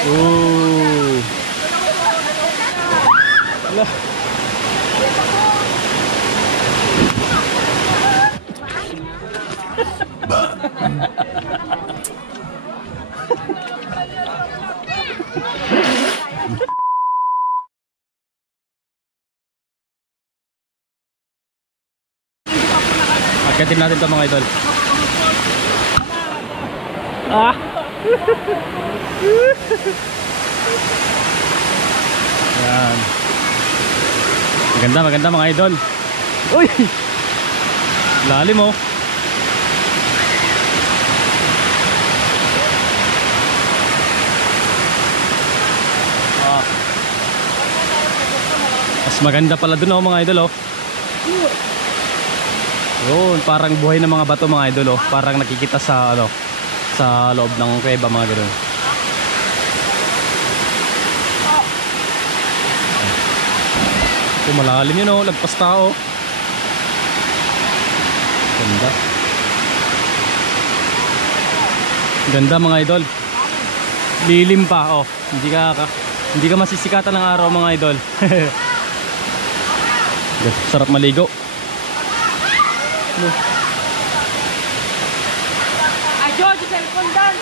Ooh. Ala. Akitin natin ito mga idol. Ah. Yan. Maganda, maganda mga idol. Uy! Lalim oh. Ah. Mas maganda pala dun oh mga idol oh. Yun, parang buhay ng mga bato mga idol oh. Parang nakikita sa ano, sa loob ng kuweba mga gano'n. Malalim yun oh, lagpas tao. Ganda. Ganda mga idol. Lilim pa oh. Hindi ka masisikatan ng araw mga idol. Sarap maligo. Ayo, di cellphone dan.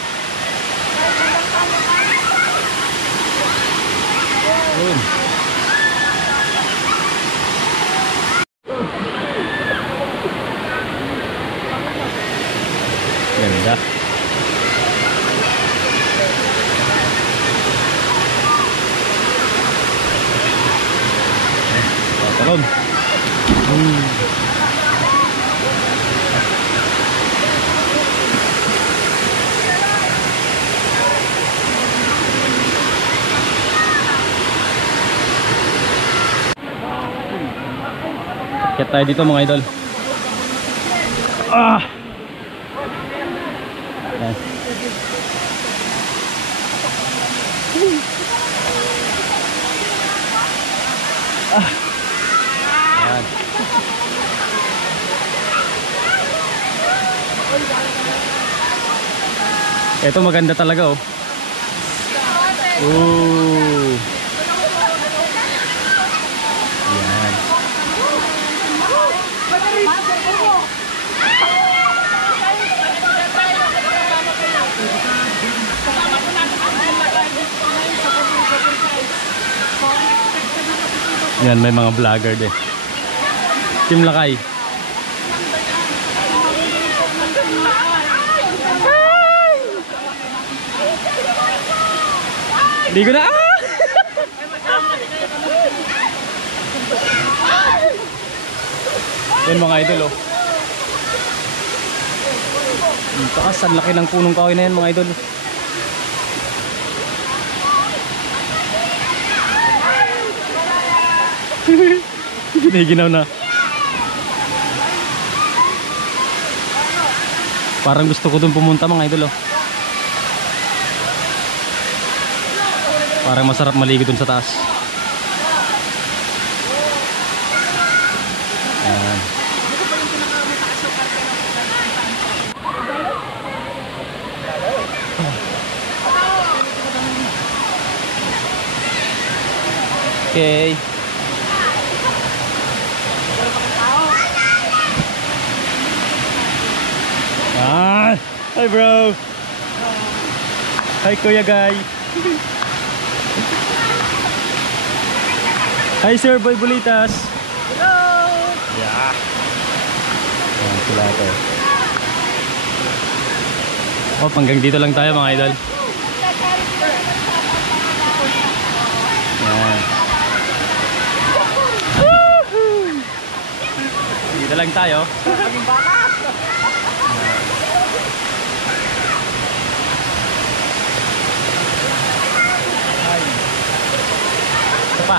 Ganda. Talon. Kaya tayo dito mga idol. Ah! Yan. Ah! Yan. Ito maganda talaga oh. Ooh. Yan. Yan, may mga vlogger din. Team Lakay. Hindi ko na. Yan mga idol oh. Ang taas, ang laki ng punong kahoy na yan mga idol. Giniginaw na. Parang gusto ko dun pumunta mga idol oh. Parang masarap maligo dun sa taas. Ayan. Okay. Ah, hi bro. Hi Kuya Guy. Hi Sir Boy Bulitas. Hello. Yeah. Ayan sila ito. Oh, hanggang dito lang tayo mga idol. Ayan. Dito lang tayo. Ito pa.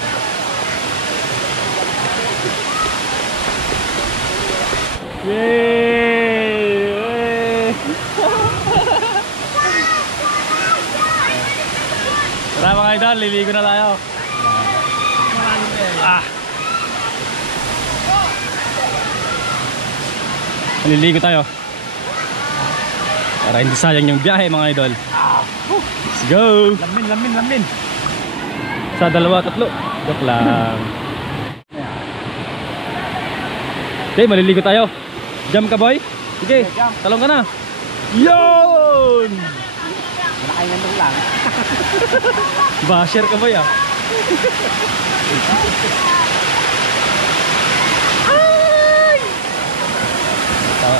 Yay! Tara mga idol, liligo na tayo. Ah. Liligo tayo. Para hindi sayang yung biyahe mga idol. Let's go! Lamin. Sa dalawa, tatlo. Joke lang. Okay, maliligo tayo. Jump ka boy? Sige, talong ka na. Yun! Malaki naman lang. Basher ka boy ah. Tawa.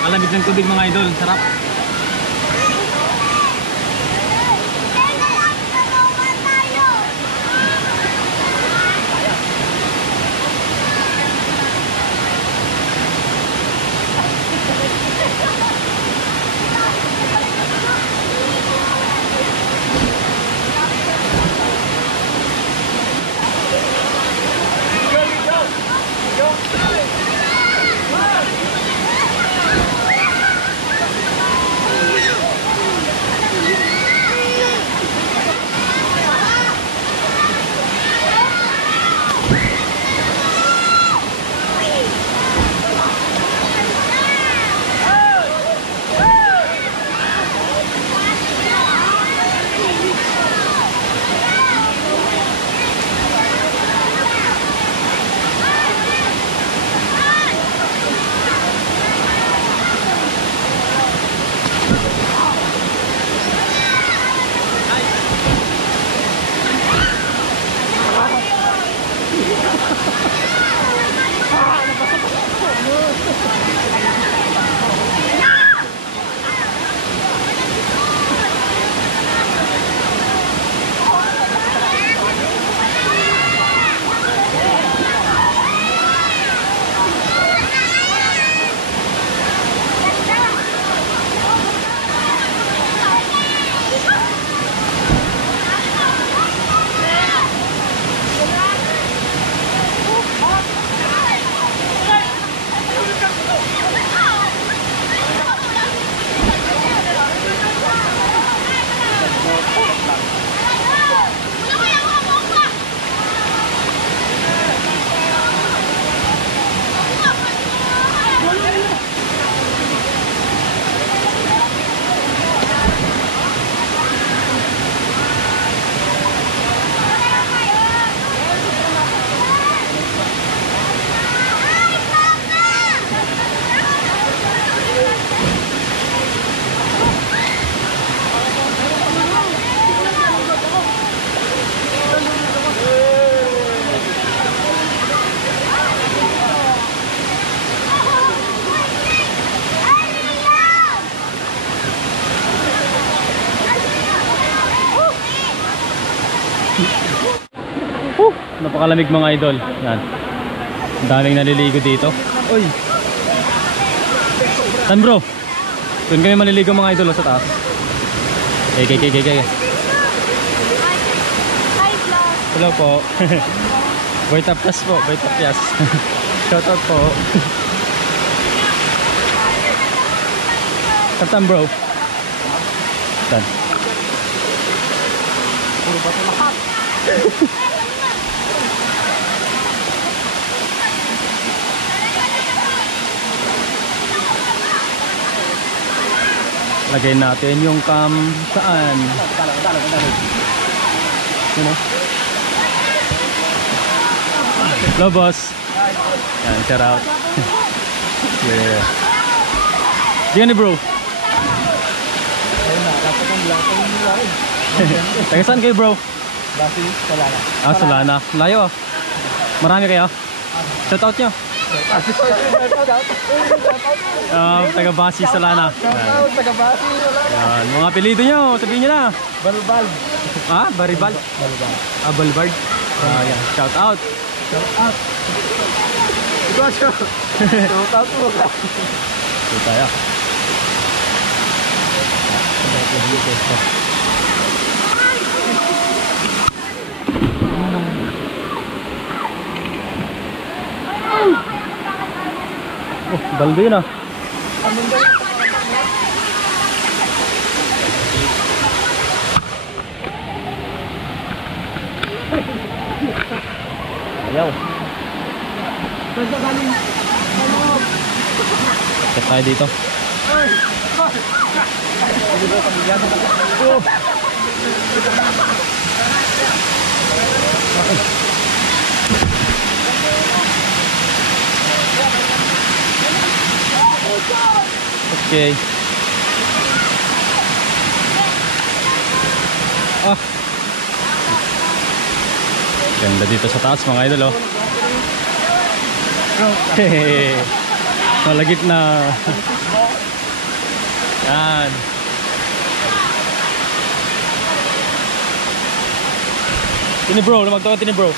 Malamig ng tubig mga idol, sarap. Napakalamig mga idol. Yan. Ang daming naliligo dito. Uy. Tan bro? Doon kami maliligo mga idol sa taas. Okay. Hi, vlog. Hello po. Boy Tapyas po, Boy Tapyas. Shoutout po. Kaptan bro. Tan. Puro bato lahat. Lagay natin yung cam saan? Yun o. Hello boss. Yan, shout out. Yeah. Diyan ni bro. Ayun na, dapat ang vlog. Ayun nila rin. Taga saan kayo bro? Basi, Solana. Ah, Solana. Layo ah. Marami kayo? Shout out nyo. Taga Basi, Solana. Yan. Taga Basi, Solana. Yan. Mga apelido nyo, sabihin nyo na. Balbal. Ah, Baribal. Balbal. Ah, Balbard. Ah, yan. Shout out. Shout out. Ito siya. Shout out mo ka. Ito tayo. Oh, baldo yun ah. Ayaw. Check tayo dito. Okay. Ah. Ganda dito sa taas mga idol oh. Hehehe. Malagit na. Yan. Tini bro, lumagto ka tini bro.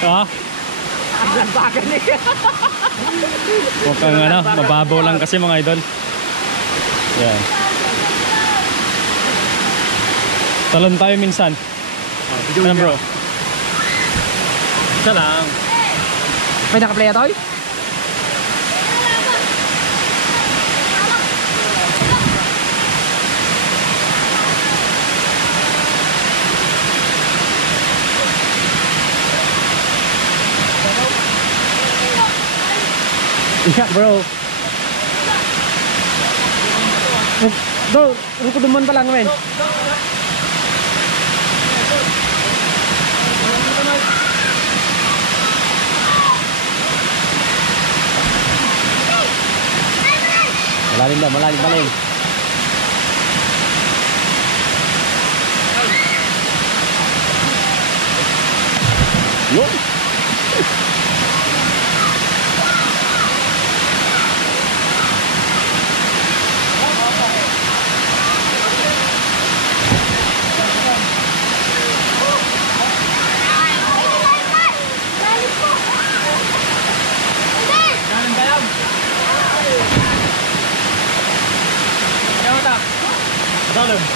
Ha? Mukhang ano, mababaw lang kasi mga idol. Yan. Talon tayo minsan. Ano bro? Isa lang. May nakaplay ito? Yeah bro. Do, rukuduman pa lang men. Malalim daw, malalim. Yun.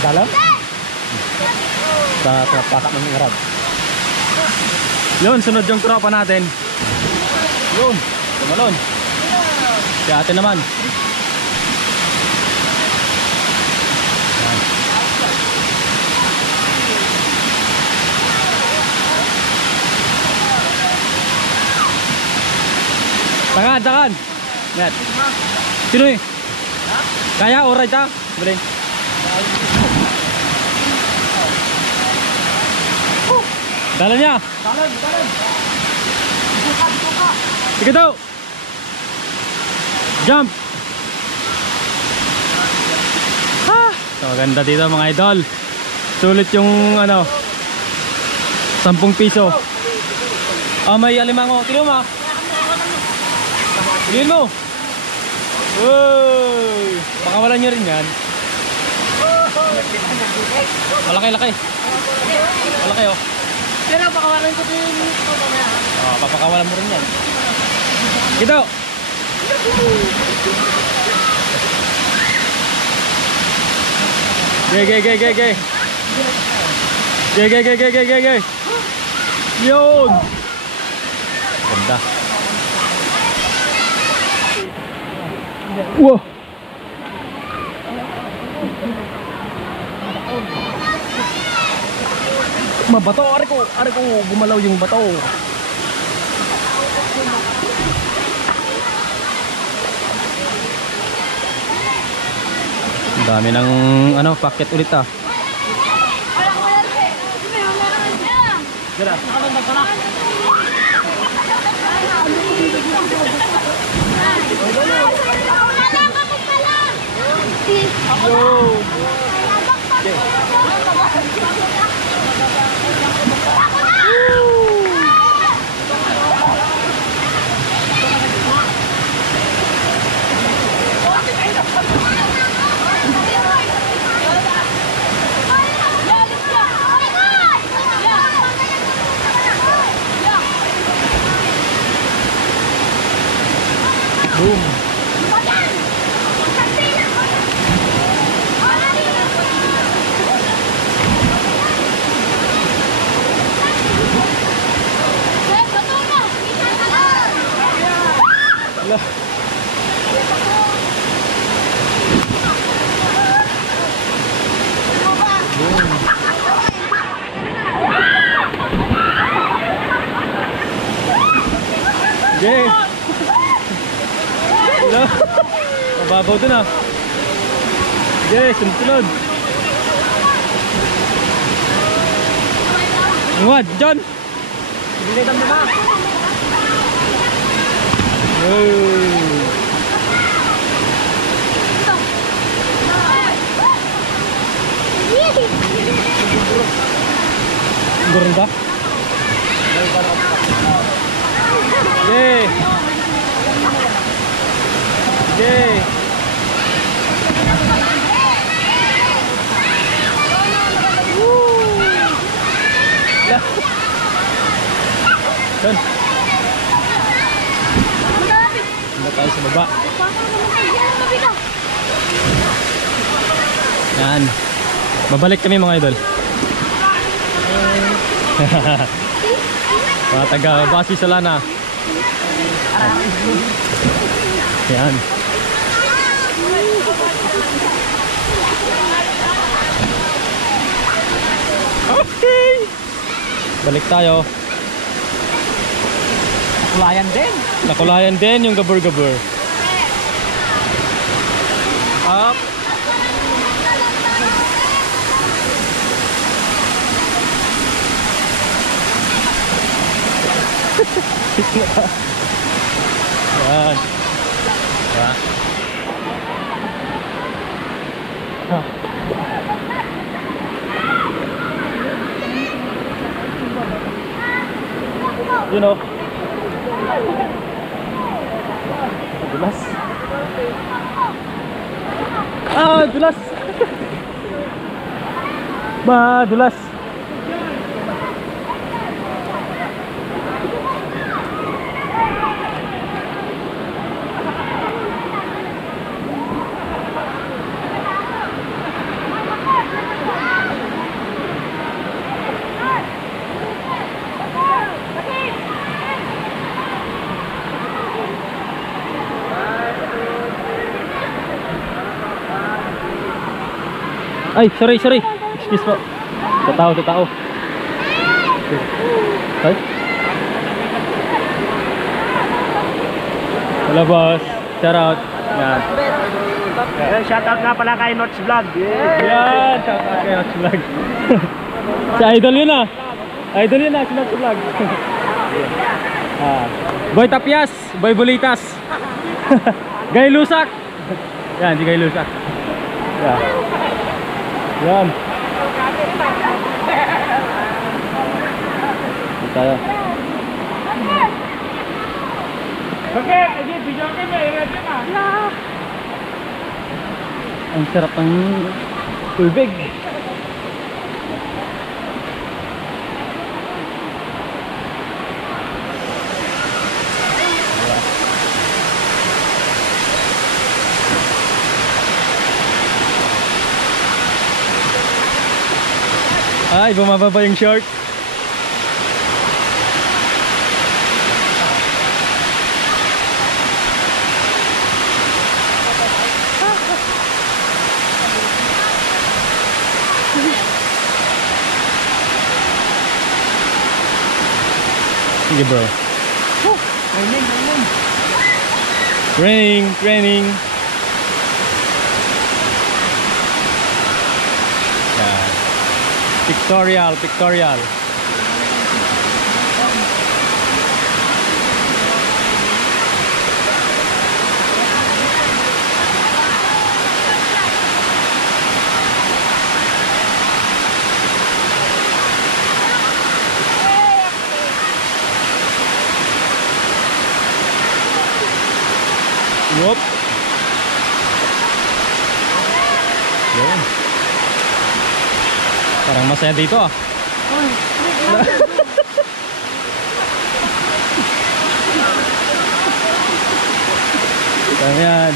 Dalam? Sa patak ng Arab. Yun, sunod yung tropa natin. Yun, tumalon. Si ate naman. Yan. Tangan. Net. Sino eh? Kaya, alright ha? Bring. Dalan niya. Dalan. Sige daw. Jump. Ah, so ganda dito mga idol. Sulit yung ano 10 piso. Ah, may alimango. Tino mo. Bilhin mo. Uy, baka wala nyo rin yan. Malaki. Malaki oh. Pero pakawalan ko din ito mamaya. Oh, papakawalan mo rin yan. Ito. Gay. Gay. Yun. Ganda. Wow. Mabato, ari ko gumalaw yung bato. Ang dami ng ano, packet ulit ah. Boom. Yeah. Hello. Mababaw dun ah. Yeah, sunod. Ngwad, John. Bilitan mo na. Gurun ba? Yeah. Yeah. John. Hindi tayo sa baba. Yan. Babalik kami mga idol. Mga taga Basi Solana. Yan. Okay. Balik tayo. Nakulayan din yung gabur-gabur. Up. Yan. Ya. You know. Dulas. Ah, dulas. Madulas. Ay, sorry. Excuse po. Tatao. Ay. Hello boss. Shout out. Yan. Shout out nga pala kay Notch Vlog. Yan. Shout out kay Notch Vlog. Si idol yun ah. Si Notch Vlog. Boy Tapias. Boy Bulitas. Gay Lusak. Yan, si Gay Lusak. Yan. Yan. Dito tayo. Okay, lagi video ka ba? Ang sarap ng tubig. Ay, bumaba pa yung short. Sige bro. Raining. Yan. Pictorial. Whoop. Yun. Parang masaya dito ah. Yan.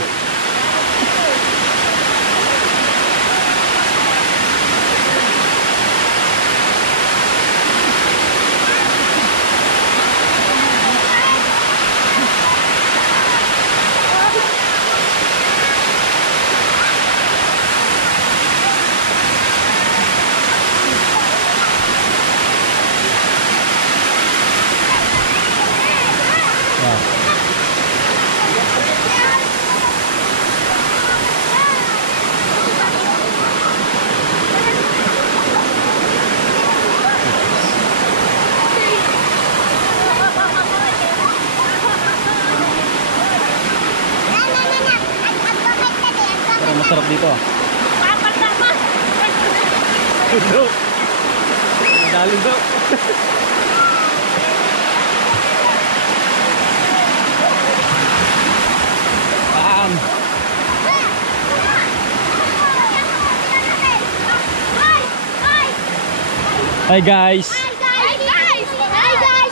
Parang masarap dito ah. Bro. Madali bro. Hi guys.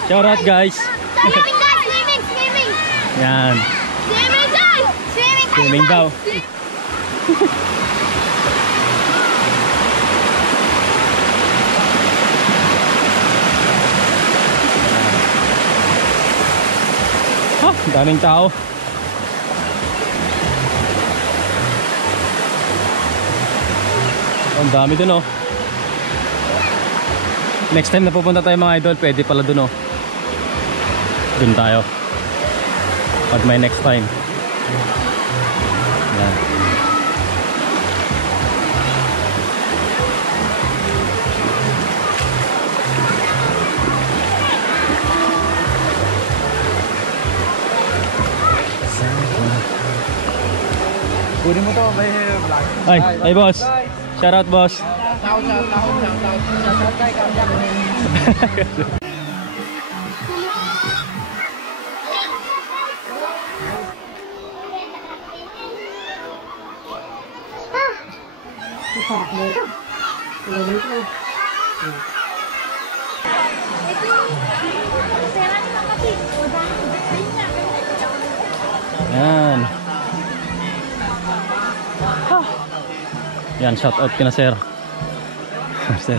Shout out guys. Swimming. Yan. Swimming guys. Swimming daw. Daming tao. Ang dami dun oh. Next time na pupunta tayo mga idol, pwede pala dun oh. Dun tayo. Pag may next time. Yan. Kunin mo to, may vlog. Ay boss. Shout out boss. Shout kay Kaya. Yan. Yan, shout out kina sir. Sir.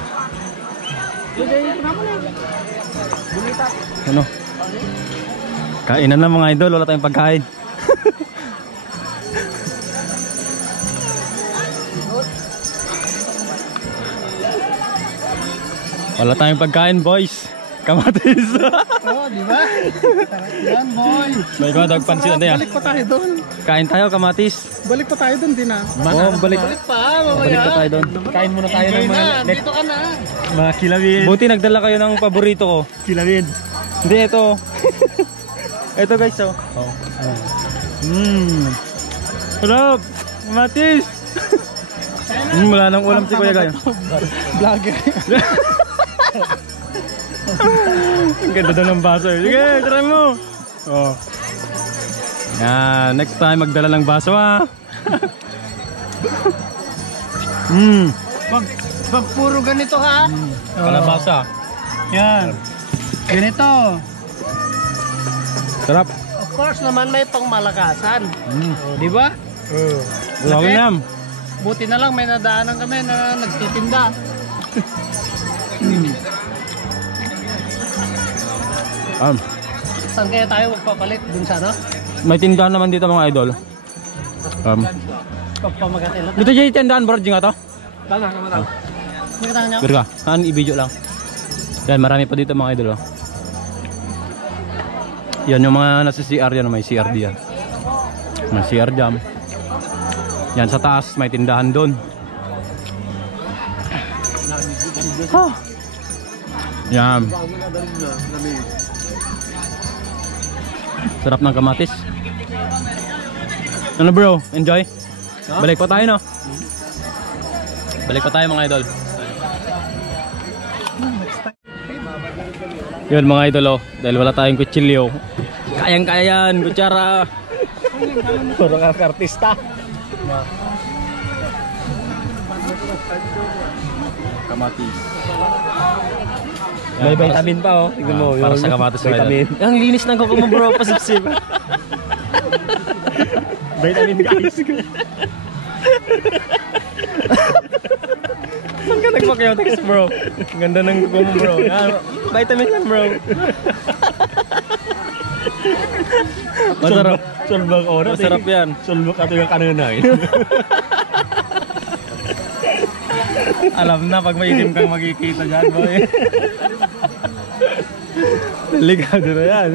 Ano? Kainan na mga idol, wala tayong pagkain. Wala tayong pagkain, boys. Kamatis. Oh, di ba? Yan, boy. May mga dagpansin na yan. Balik pa tayo doon. Kain tayo, kamatis. Balik pa tayo doon, din ah. Oo, balik pa, mamaya. pa tayo doon. Kain muna tayo ng mga dito ka na. mga kilawin. Buti nagdala kayo ng paborito ko. Kilawin. Hindi, ito. Ito guys, oh. Sarap! Kamatis! Wala nang ulam si Kuya Gayo. Vlogger. Ang ganda daw ng baso. Sige, try mo. Oh. Yan, next time magdala ng baso ha. Pag puro ganito ha. Kalabasa. Yan. Ganito. Sarap. Of course naman may pangmalakasan. Di ba? Wala ko yan. Buti na lang may nadaanan kami na nagtitinda. Saan kaya tayo magpapalit? Dun sa ano? May tindahan naman dito mga idol. Pagpamagatila. Dito dyan yung tindahan bro, dyan nga to. Tama, kamataw. May katang niya? Pero ka, saan i-video lang. Yan, marami pa dito mga idol. Oh. Yan yung mga nasa CR yan, may CR diyan. May CR dyan. Yan sa taas, may tindahan doon. Yan. Sarap ng kamatis. Ano bro? Enjoy? Balik pa tayo no? Balik pa tayo mga idol. Yun mga idol oh. Dahil wala tayong kutsilyo. Kayang-kaya yan, kutsara. Puro ka artista. Kamatis. May vitamin pa oh. Tingnan mo. Para sa kamatis vitamin. Ang linis ng kuko mo bro, pasipsip. Vitamin guys. Saan ka nagpa-kyotex bro? Ang ganda ng kuko mo bro. Vitamin yan bro. Masarap. Sulbak oras. Masarap yan. Sulbak ato yung kanina eh. Alam na pag may itim kang makikita dyan boy. Delikado na yan.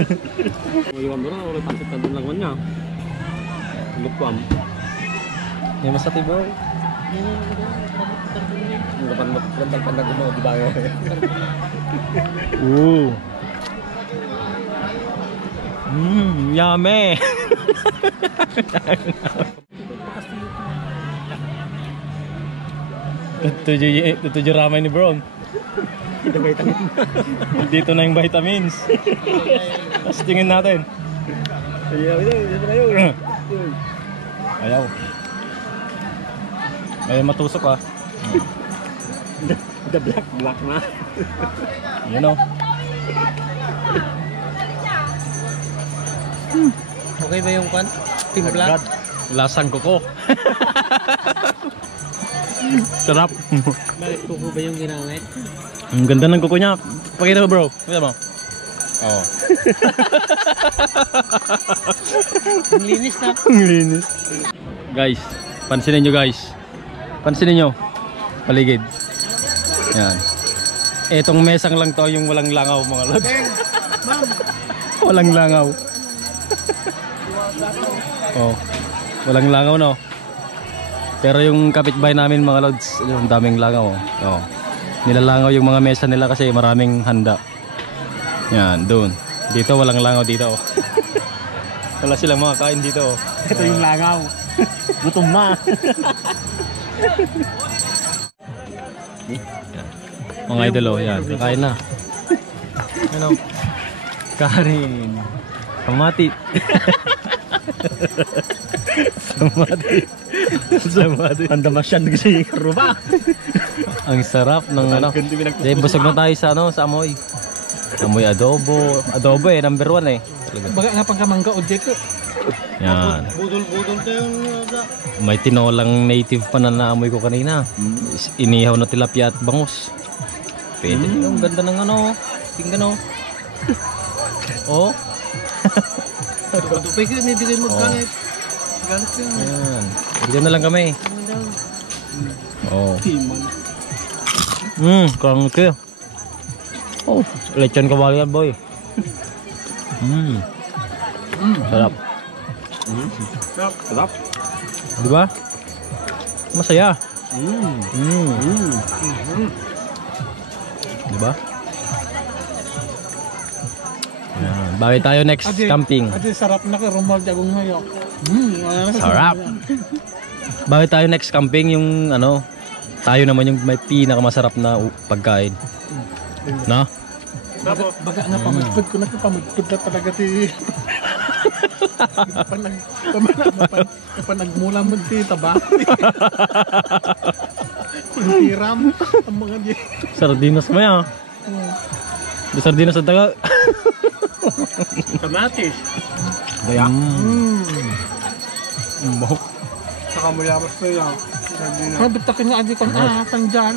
Iwan mo na, ulit pansit na doon lang niya. Lukwam. Yung masati bro. Yung kapan mo di ba yun? Yummy. Tutuju ramay ni bro. Dito na yung vitamins. Tapos tingin natin. Ayaw. Ayaw matusok ah. The black na. You know. Okay ba yung pan? Timpla? Lasang kuko. Sarap. Bakit kuko ba yung ginamit? Ang ganda ng kuko niya. Pakita mo bro. Pakita mo. Oo. Ang linis na. Ang linis. Guys, pansinin nyo guys. Pansinin nyo. Paligid. Yan. Etong mesang lang to yung walang langaw mga lods. Walang langaw. Oh. Walang langaw no. Pero yung kapitbahay namin mga lods, yung daming langaw. Oh. Nilalangaw yung mga mesa nila kasi maraming handa. Yan, doon. Dito walang langaw dito. Oh. Wala silang mga kain dito. Oh. Ito yung langaw. Gutom na. Mga idol oh, yan. Kakain na. Ano? Karin. Kamati. Samati. Samati. Pandamasyan kasi yung ruba. Ang sarap ng ano. Dahil busog na tayo sa ano, sa amoy. Amoy adobo. Adobo eh, number 1 eh. Baga nga pangkamangga o dito. Yan. Budol-budol tayo yung May tinolang native pa na naamoy ko kanina. Inihaw na tilapia at bangus. Pwede. Ang ganda ng ano. Tingnan o. Oh. Pwede ka hindi kayo magkalit. Galit ka. Yan. Bigyan na lang kami. Oh. Kurang kayo. Oh, lechon kawali yan boy. Sarap. Sarap. Diba? Masaya. Diba? Yan. Bawi tayo next camping. Adi sarap na ka rumal jagong hayok. Sarap. Bawi tayo next camping yung ano, tayo naman yung may pinakamasarap na pagkain. No? Baga nga pamagpud ko na pamagpud na talaga ti. Panagmula mo ti taba. Tiram ang mga di. Sardinas mo yan. Di sardinas sa taga. Kamatis. Daya. Saka mula mas na yan. Habit takin nga adi kan dyan.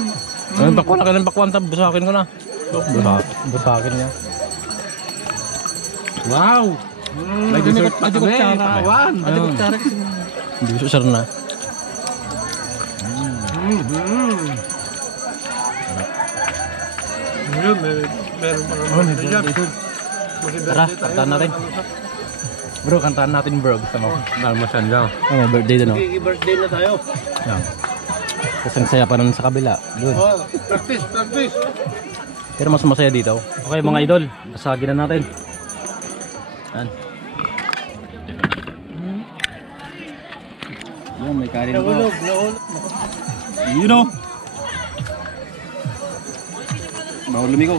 Ayun, pakwan na ka ng pakwan. Busakin ko na. Busakin niya. Wow! May dessert pa kami. Kawan. Hindi ko sure na. Meron pa naman. Tara, kantaan natin. Bro, kantaan natin bro. Gusto mo? Nalmasan daw. May birthday doon, no? Birthday na tayo. Yan. Kasi ang saya pa nun sa kabila. Doon. Oh, practice. Pero mas masaya dito. Okay mga idol, basagin na natin. Yan. Yan, may kanin pa. Nahulog. You know. Bawal lumiko.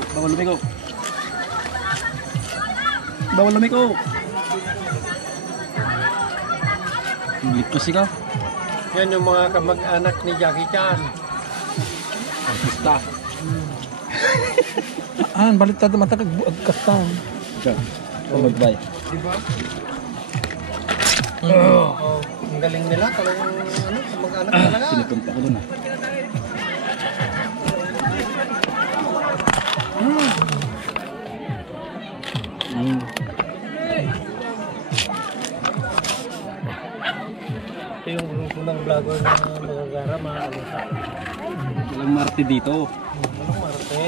Lipos ka. Yan yung mga kamag-anak ni Jackie Chan. Artista. Baliktad naman tayo kasta. Magbay. Diba? Oh, ang galing nila. Talagang kamag-anak talaga. Sinipunta ko dun Ito yung grupo ng vlogger na magagara, mga alisa. Walang Marte dito. Anong Marte?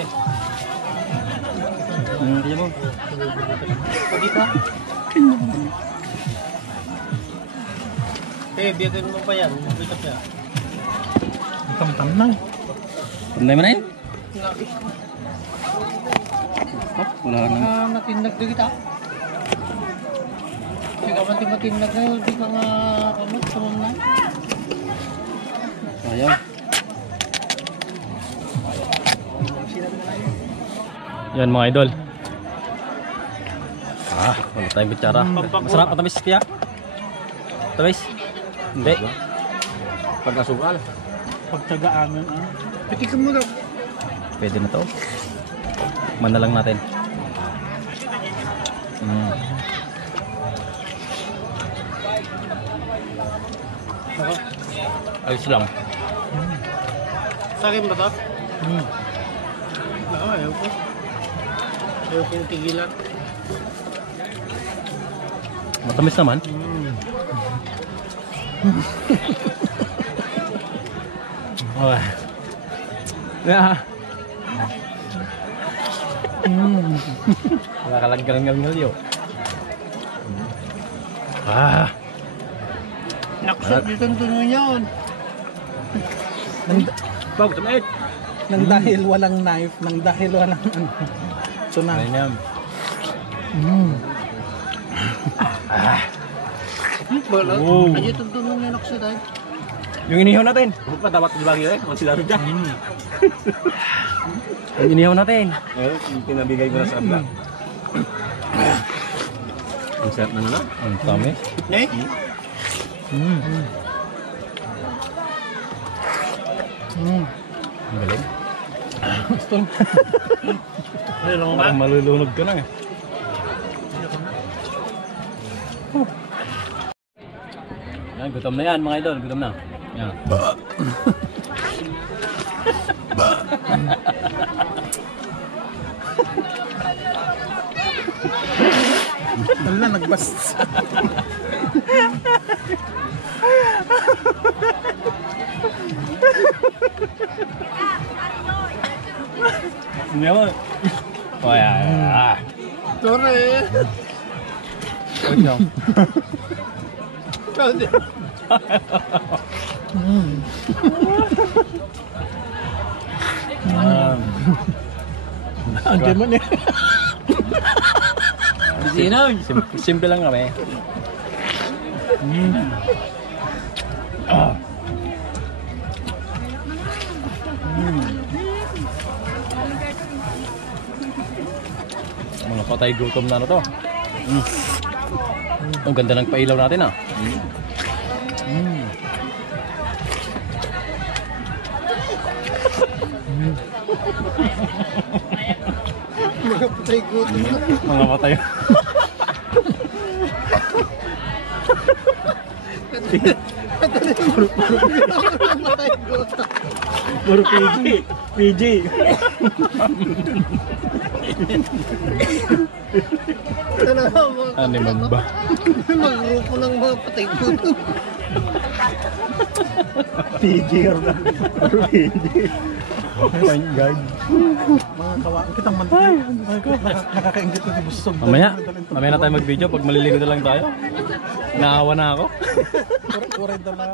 Kaya mo? O dito? Biyakin mo pa yan. Biyakin pa yan. Tam-tam na. Tandai mo na yun? Wala na. Matinag din kita. Hindi ka matinag na yun. Hindi ka nga sumam na. Ayaw. Yan mga idol. Wala tayong kutsara. Masarap matamis kaya? Tamis? Hindi. Pag nasukal. Pagtsagaan yun. Patikan mo daw. Pwede na to. Tikman na lang natin. Ayos lang. Sa akin ba ito? Ayaw ko. Ayaw kong tigilan. Matamis naman. Oh. Yeah. Nakakalanggal-ngal yo. Nakusap dito ang tunoy yun. Bag, tumait. Nang dahil walang knife, nang dahil walang ano. So na. Ayun yan. Wala. Oh. Ayun itong tunoy na nakusap tayo. Yung inihaw natin. Huwag pa dapat dibagi eh. Kung sila rin dyan. Yung inihaw natin. Yung pinabigay ko na sa vlog. Ang sarap na nila. Ang dami. Eh? Ang galing. Ano ba? Parang malulunod ka na eh. Yan, gutom na yan mga idol. Gutom na. Yan. Wala, nagbas. Hindi mo. Oh, yeah. Sorry. Sorry. Ang demon niya. Simple lang kami. Mga patay gutom na to. Ang ganda ng pailaw natin ah. Mga patay gutom. Mga patay. Patay gutom. Puro PG. PG. Ano naman ba? Mag-grupo ng mga patay po. PG or na. PG. Thank God. Mga kawaan kitang mantika. Nakakaingit na busog. Mamaya na tayo mag-video pag maliligo na lang tayo. Naawa na ako. Kuray dala.